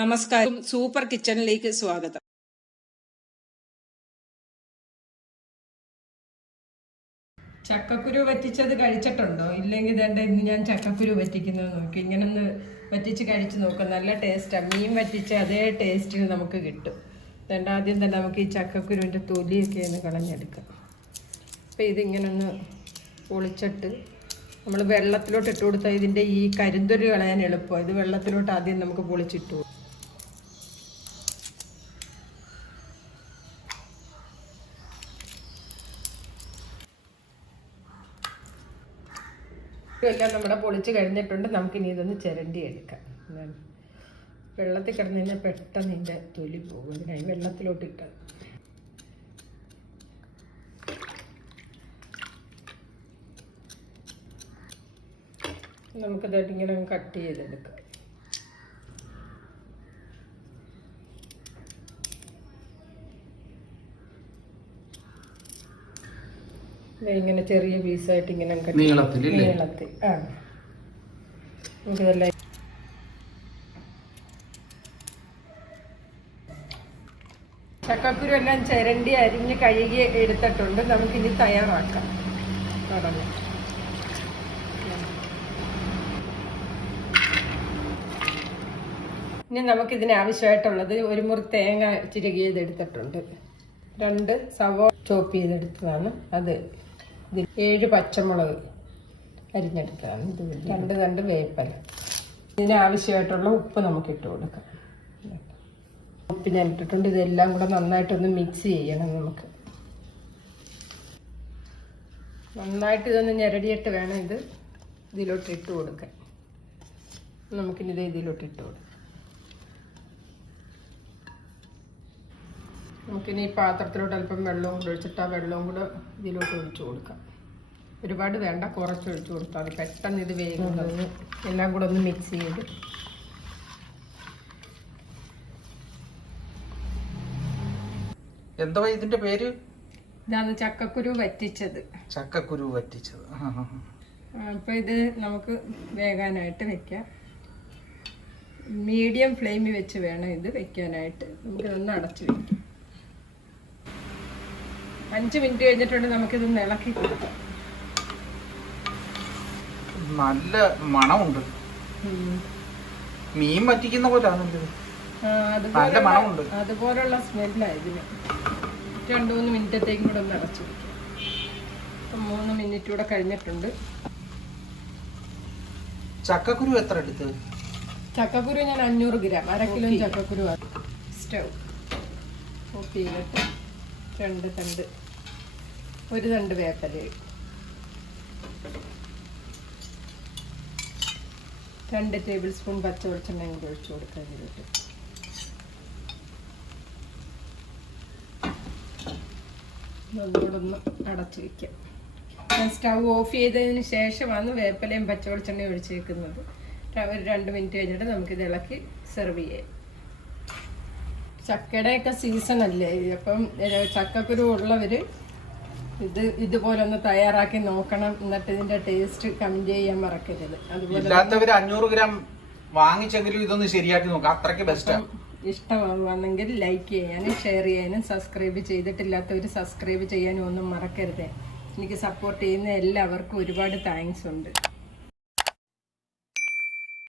നമസ്കാരം, സൂപ്പർ കിച്ചണിലേക്ക് സ്വാഗതം. ചക്കക്കുരു വറ്റിച്ചത് കഴിച്ചിട്ടുണ്ടോ? ഇല്ലെങ്കിൽ ഇന്ന് ഞാൻ ചക്കക്കുരു വറ്റിക്കുന്നത് നോക്കി. ഇങ്ങനെ ഒന്ന് വറ്റിച്ച് കഴിച്ച് നോക്കാം. നല്ല ടേസ്റ്റാണ്. മീൻ വറ്റിച്ച അതേ ടേസ്റ്റിന് നമുക്ക് കിട്ടും. ആദ്യം തന്നെ നമുക്ക് ഈ ചക്കക്കുരുവിൻ്റെ തൊലിയൊക്കെ ഒന്ന് കളഞ്ഞെടുക്കാം. അപ്പോൾ ഇതിങ്ങനെ ഒന്ന് പൊളിച്ചിട്ട് നമ്മൾ വെള്ളത്തിലോട്ട് ഇട്ട് കൊടുത്താൽ ഇതിൻ്റെ ഈ കരിന്തൊലി കളയാൻ എളുപ്പമാണ്. ഇത് വെള്ളത്തിലോട്ട് ആദ്യം നമുക്ക് പൊളിച്ചിട്ടു. എല്ലാം നമ്മുടെ പൊളിച്ച് കഴിഞ്ഞിട്ടുണ്ട്. നമുക്കിനി ഇതൊന്ന് ചിരണ്ടി എടുക്കാം. വെള്ളത്തിൽ കിടന്നു കഴിഞ്ഞാൽ പെട്ടെന്ന് ഇതിൻ്റെ തൊലി പോകും. ഇതിനായി വെള്ളത്തിലോട്ട് ഇട്ടത്. നമുക്കിതായിട്ട് ഇങ്ങനെ കട്ട് ചെയ്തെടുക്കാം. ഇങ്ങനെ ചെറിയ പീസായിട്ട് ഇങ്ങനെ നീളത്തിൽ നമുക്കിതെല്ലാം ചക്കക്കുരു എല്ലാം ചിരണ്ടി അരിഞ്ഞ് കഴുകി എടുത്തിട്ടുണ്ട്. നമുക്കിനി തയ്യാറാക്കാം. തുടങ്ങി ഇനി നമുക്കിതിന് ആവശ്യമായിട്ടുള്ളത് ഒരു മുറി തേങ്ങ ചിരകിയത് എടുത്തിട്ടുണ്ട്. 2 സവോള ചോപ്പ് ചെയ്തെടുത്തതാണ്. അത് 7 പച്ചമുളക് അരിഞ്ഞെടുത്തതാണ്. ഇത് 2 വേപ്പില. ഇതിന് ആവശ്യമായിട്ടുള്ള ഉപ്പ് നമുക്ക് ഇട്ട് കൊടുക്കാം. ഉപ്പ് ഞാൻ ഇട്ടിട്ടുണ്ട്. ഇതെല്ലാം കൂടെ നന്നായിട്ടൊന്ന് മിക്സ് ചെയ്യണം. നമുക്ക് നന്നായിട്ട് ഇതൊന്ന് ഞെരടിയിട്ട് വേണം ഇതിലോട്ട് ഇട്ട് കൊടുക്കാൻ. നമുക്കിനി ഇതിലോട്ട് ഇട്ട് കൊടുക്കാം. നമുക്കിനി ഈ പാത്രത്തിലോട്ട് അല്പം വെള്ളവും കൂടെ ഒഴിച്ചിട്ട് ആ വെള്ളവും കൂടെ ഇതിലോട്ട് ഒഴിച്ചു കൊടുക്കാം. ഒരുപാട് വേണ്ട, കുറച്ച് ഒഴിച്ചു കൊടുത്താൽ മതി. പെട്ടെന്ന് ഇത് വേഗം എല്ലാം കൂടെ ഒന്ന് മിക്സ് ചെയ്ത് എന്താ ഇതിന്റെ പേര്? ഇതാണ് ചക്കക്കുരു വറ്റിച്ചത്. ചക്കക്കുരു വറ്റിച്ചത്. അപ്പോൾ ഇത് നമുക്ക് വേകാനായിട്ട് വെക്കാം. മീഡിയം ഫ്ലെയിമിൽ വെച്ച് വേണം ഇത് വെക്കാനായിട്ട്. നമുക്കിതൊന്ന് അടച്ചു വെക്കാം. 5 മിനിറ്റ് കഴിഞ്ഞിട്ടുണ്ട്. നമുക്കിത് ഇളക്കി കൊടുക്കാം. നല്ല മണമുണ്ട്. മീൻ വറ്റിക്കുന്ന പോലാണല്ലോ. നല്ല മണമുണ്ട്. അതുപോലുള്ള സ്മെല്ലാണ് ഇതിന്. 2-3 മിനിറ്റത്തേക്കും കൂടെ ഒന്ന് അടച്ചു വയ്ക്കാം. 3 മിനിറ്റ് കൂടെ കഴിഞ്ഞിട്ടുണ്ട്. ചക്കക്കുരു എത്ര എടുത്ത്? ചക്കക്കുരു ഞാൻ 500 ഗ്രാം, 1/2 കിലോ ചക്കക്കുരു. സ്റ്റൗ ഓഫ് ചെയ്തിട്ട് 2 തണ്ട്, 1 തണ്ട് വേപ്പില, 2 ടേബിൾ സ്പൂൺ പച്ച വെളിച്ചെണ്ണയും കൂടി ഒഴിച്ചു കൊടുക്കാൻ. ഇതിലോട്ട് ഒന്നുകൂടൊന്ന് അടച്ചു വയ്ക്കാം. ഞാൻ സ്റ്റൗ ഓഫ് ചെയ്തതിന് ശേഷമാണ് വേപ്പിലയും പച്ച വെളിച്ചെണ്ണയും ഒഴിച്ച് വെക്കുന്നത്. ഒരു 2 മിനിറ്റ് കഴിഞ്ഞിട്ട് നമുക്കിത് ഇളക്കി സെർവ് ചെയ്യാം. ചക്കയുടെയൊക്കെ സീസൺ അല്ലേ, അപ്പം ചക്കക്കുരു ഉള്ളവർ ഇതുപോലെ ഒന്ന് തയ്യാറാക്കി നോക്കണം. എന്നിട്ട് ഇതിന്റെ ടേസ്റ്റ് കമന്റ് ചെയ്യാൻ മറക്കരുത്. അതുപോലെ 500 ഗ്രാം വാങ്ങിച്ചെങ്കിലും ഇതൊന്ന് ശരിയാക്കി നോക്കാം. അത്രയ്ക്ക് ബെസ്റ്റാണ്. ഇഷ്ടമാകുവാണെങ്കിൽ ലൈക്ക് ചെയ്യാനും ഷെയർ ചെയ്യാനും സബ്സ്ക്രൈബ് ചെയ്തിട്ടില്ലാത്തവർ സബ്സ്ക്രൈബ് ചെയ്യാനും ഒന്നും മറക്കരുത്. എനിക്ക് സപ്പോർട്ട് ചെയ്യുന്ന എല്ലാവർക്കും ഒരുപാട് താങ്ക്സ് ഉണ്ട്.